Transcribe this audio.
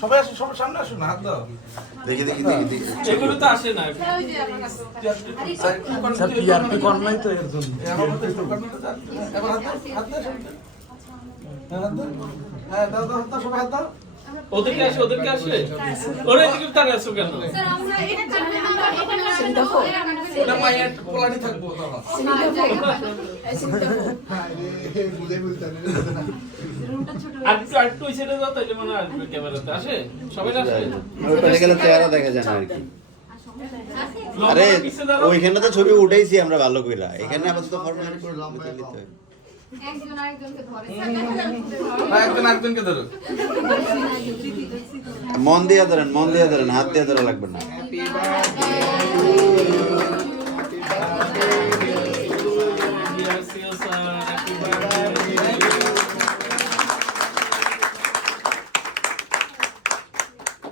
সবাই আসো, সবার সামনে আসো না, হাত দাও। দেখি এগুলো তো আসে না। স্যার পিআরপি কর নাই তো এর জন্য। এখন হাত দাও, এখন হাত দাও, হাত দাও, হাত দাও। হ্যাঁ, দাও, দাও, দাও, সবাই হাত দাও। ওদেরকে আসে, ওদেরকে আসে। ওরা এদিকে তাকায় আছো কেন? স্যার আমরা এটা করবে আমরা ওটা মায়ের পোলানি থাকবো তখন। আরেকটু ওই ছেড়ে দাও, তাইলে মনে হয় আসবে ক্যামেরাতে। আসে? সবাই আসে? ওখানে গেলে চেহারা দেখা যায় না আর কি। আরে ওইখানে তো ছবি উঠাইছি আমরা ভালো কইরা, এখানে আপাতত ফরম্যাট করে লম্বা দিতে হবে। একজন আরেকজনকে ধরে না, একজন আরেকজনকে ধরো। মন দিয়ে ধরেন, হাত দিয়ে ধরা লাগবে না।